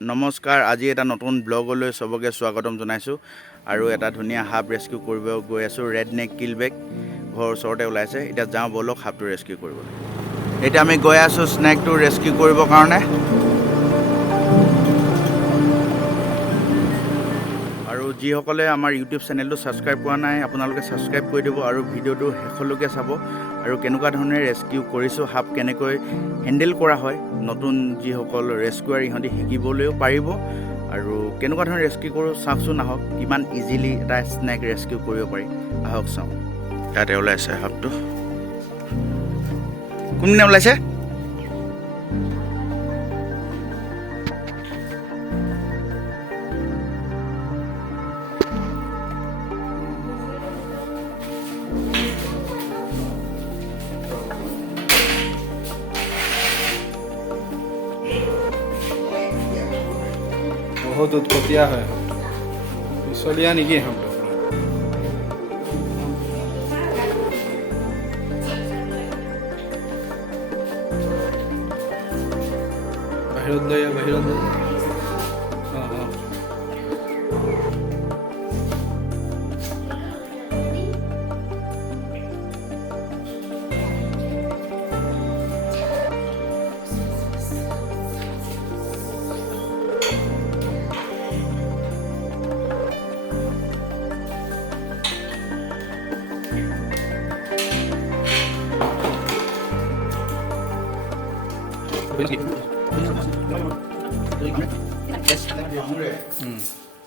নমস্কাৰ, আজি এটা নতুন ব্লগলৈ সবকে স্বাগতম জনাইছোঁ আৰু এটা ধুনীয়া সাপ ৰেস্কিউ কৰিব গৈ আছোঁ। ৰেড নেক কিলবেক ঘৰৰ ওচৰতে ওলাইছে। এতিয়া যাওঁ বলক সাপটো ৰেস্কিউ কৰিবলৈ। এতিয়া আমি গৈ আছোঁ স্নেকটো ৰেস্কিউ কৰিবৰ কাৰণে। আৰু যিসকলে আমাৰ ইউটিউব চেনেলটো ছাবস্ক্ৰাইব কৰা নাই আপোনালোকে ছাবস্ক্ৰাইব কৰি দিব আৰু ভিডিঅ'টো শেষলৈকে চাব আৰু কেনেকুৱা ধৰণে ৰেস্কিউ কৰিছোঁ, সাপ কেনেকৈ হেণ্ডেল কৰা হয়, নতুন যিসকল ৰেস্কিউৱাৰ ইহঁতি শিকিবলৈও পাৰিব আৰু কেনেকুৱা ধৰণে ৰেস্কিউ কৰোঁ চাওকচোন। আহক কিমান ইজিলি এটা স্নেক ৰেস্কিউ কৰিব পাৰি, আহক চাওঁ। তাতে ওলাইছে সাপটো। কোনদিনা ওলাইছে? बहुत उत्पत्तिया है पिछलिया नेকি हम বাহিৰত লৈ বাহিৰত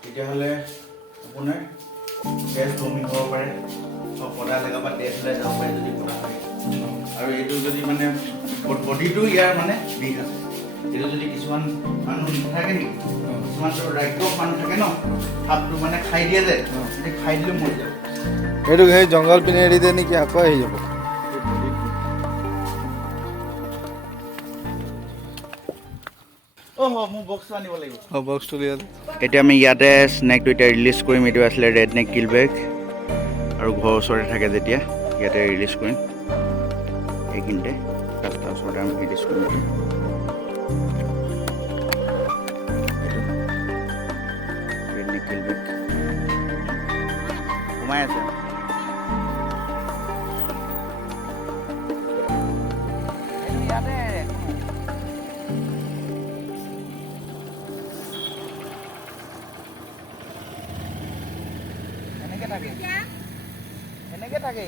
তেতিয়াহ'লে আপোনাৰ গেছ বমি হ'ব পাৰে, পদা জেগাৰ পৰা তেজ ওলাই যাব পাৰে যদি পদা হয়। আৰু এইটো যদি মানে বডিটো ইয়াৰ মানে বিষ আছে, এইটো যদি কিছুমান মানুহ নাথাকে নেকি, কিছুমান ৰাক্ষস মানুহ থাকে ন, সাপটো মানে খাই দিয়ে যে, খাই দিলেও মৰি যাব। এইটো সেই জংঘল পিনে এৰি দিয়ে নেকি, আকৌ আহি যাব। এতিয়া আমি ইয়াতে স্নেকটো এতিয়া ৰিলিজ কৰিম। এইটো আছিলে ৰেড নেক কিলবেক আৰু ঘৰৰ ওচৰতে থাকে যেতিয়া ইয়াতে ৰিলিজ কৰিম। এইখিনিতে ৰাস্তাৰ ওচৰতে আমি ৰিলিজ কৰিম। ৰেড নেক কিলবেক সোমাই আছে। এনেকে থাকে।